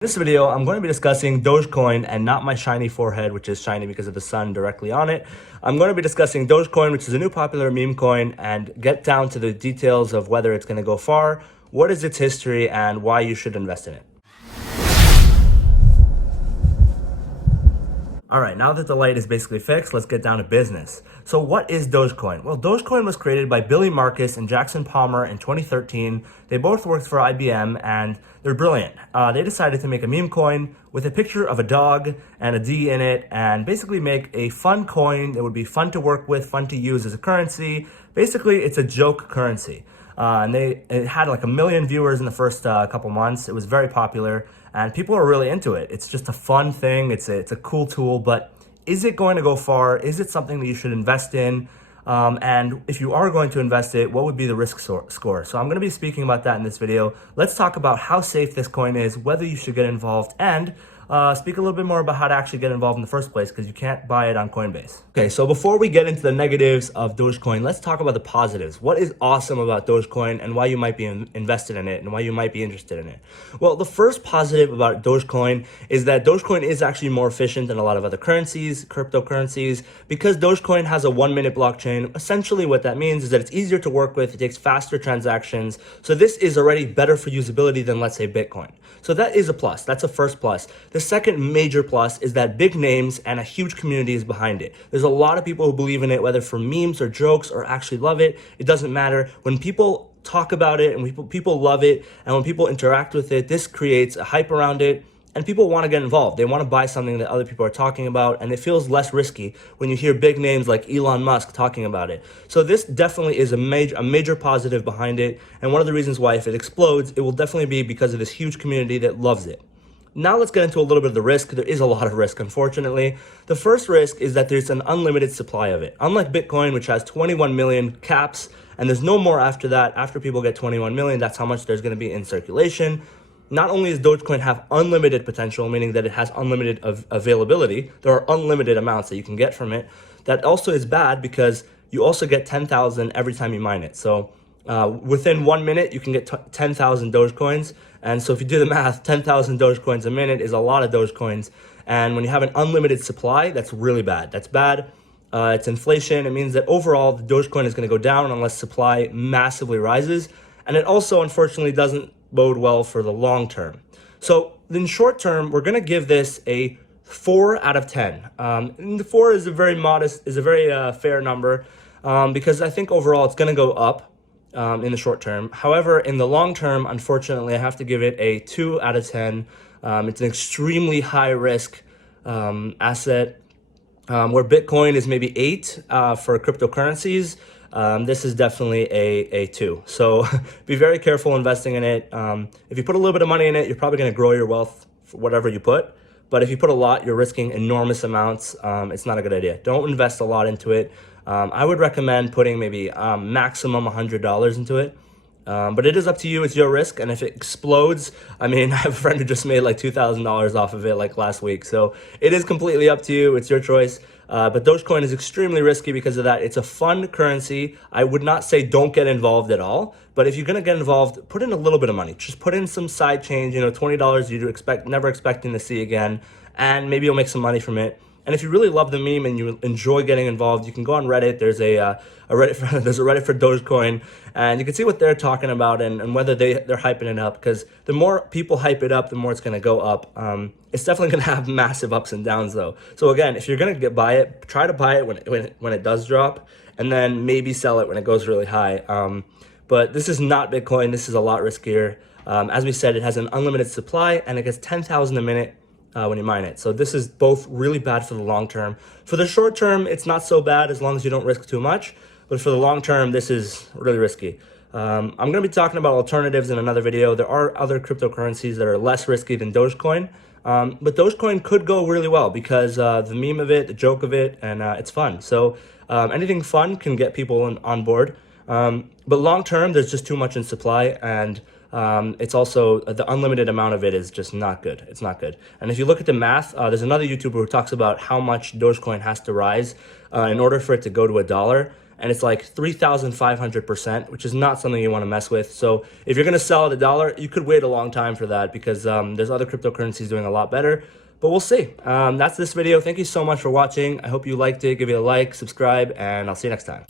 In this video, I'm going to be discussing Dogecoin and not my shiny forehead, which is shiny because of the sun directly on it. I'm going to be discussing Dogecoin, which is a new popular meme coin, and get down to the details of whether it's going to go far, what is its history, and why you should invest in it. All right, now that the light is basically fixed, let's get down to business. So what is Dogecoin? Well, Dogecoin was created by Billy Marcus and Jackson Palmer in 2013. They both worked for IBM and they're brilliant. They decided to make a meme coin with a picture of a dog and a D in it and basically make a fun coin that would be fun to work with, fun to use as a currency. Basically, it's a joke currency. It had like 1 million viewers in the first couple months. It was very popular and people are really into it. It's just a fun thing. It's a cool tool, but is it going to go far? Is it something that you should invest in? And if you are going to invest it, what would be the risk score? So I'm going to be speaking about that in this video. Let's talk about how safe this coin is, whether you should get involved, and speak a little bit more about how to actually get involved in the first place because you can't buy it on Coinbase. Okay, so before we get into the negatives of Dogecoin, let's talk about the positives. What is awesome about Dogecoin and why you might be invested in it and why you might be interested in it? Well, the first positive about Dogecoin is that Dogecoin is actually more efficient than a lot of other currencies, cryptocurrencies, because Dogecoin has a 1-minute blockchain. Essentially what that means is that it's easier to work with, it takes faster transactions. So this is already better for usability than, let's say, Bitcoin. So that is a plus. That's a first plus. The second major plus is that big names and a huge community is behind it. There's a lot of people who believe in it, whether for memes or jokes or actually love it. It doesn't matter. When people talk about it and people love it and when people interact with it, this creates a hype around it and people want to get involved. They want to buy something that other people are talking about and it feels less risky when you hear big names like Elon Musk talking about it. So this definitely is a major positive behind it. And one of the reasons why if it explodes, it will definitely be because of this huge community that loves it. Now let's get into a little bit of the risk. There is a lot of risk, unfortunately. The first risk is that there's an unlimited supply of it. Unlike Bitcoin, which has 21 million caps, and there's no more after that. After people get 21 million, that's how much there's going to be in circulation. Not only does Dogecoin have unlimited potential, meaning that it has unlimited availability, there are unlimited amounts that you can get from it. That also is bad because you also get 10,000 every time you mine it. So within 1 minute, you can get 10,000 Dogecoins. And so if you do the math, 10,000 Dogecoins a minute is a lot of Dogecoins. And when you have an unlimited supply, that's really bad. That's bad. It's inflation. It means that overall, the Dogecoin is going to go down unless supply massively rises. And it also, unfortunately, doesn't bode well for the long term. So in short term, we're going to give this a 4 out of 10. And the 4 is a very fair number because I think overall it's going to go up. In the short term. However, in the long term, unfortunately, I have to give it a 2 out of 10. It's an extremely high risk asset where Bitcoin is maybe 8 for cryptocurrencies. This is definitely a 2. So be very careful investing in it. If you put a little bit of money in it, you're probably going to grow your wealth for whatever you put. But if you put a lot, you're risking enormous amounts. It's not a good idea. Don't invest a lot into it. I would recommend putting maybe maximum $100 into it. But it is up to you. It's your risk. And if it explodes, I mean, I have a friend who just made like $2,000 off of it like last week. So it is completely up to you. It's your choice. But Dogecoin is extremely risky because of that. It's a fun currency. I would not say don't get involved at all. But if you're going to get involved, put in a little bit of money. Just put in some side change, $20 you'd never expecting to see again. And maybe you'll make some money from it. And if you really love the meme and you enjoy getting involved, you can go on Reddit. There's a Reddit for Dogecoin, and you can see what they're talking about and whether they're hyping it up. Because the more people hype it up, the more it's going to go up. It's definitely going to have massive ups and downs, though. So again, if you're going to buy it, try to buy it when it does drop, and then maybe sell it when it goes really high. But this is not Bitcoin. This is a lot riskier. As we said, it has an unlimited supply, and it gets 10,000 a minute. When you mine it. So this is both really bad for the long term. For the short term, it's not so bad as long as you don't risk too much. But for the long term, this is really risky. I'm going to be talking about alternatives in another video. There are other cryptocurrencies that are less risky than Dogecoin. But Dogecoin could go really well because the meme of it, the joke of it, and it's fun. So anything fun can get people on board. But long term, there's just too much in supply and it's also the unlimited amount of it is just not good. It's not good. And if you look at the math, there's another YouTuber who talks about how much Dogecoin has to rise in order for it to go to $1. and it's like 3,500%, which is not something you want to mess with. So if you're going to sell at $1, you could wait a long time for that, because there's other cryptocurrencies doing a lot better. But we'll see. That's this video. Thank you so much for watching. I hope you liked it. Give it a like, subscribe, and I'll see you next time.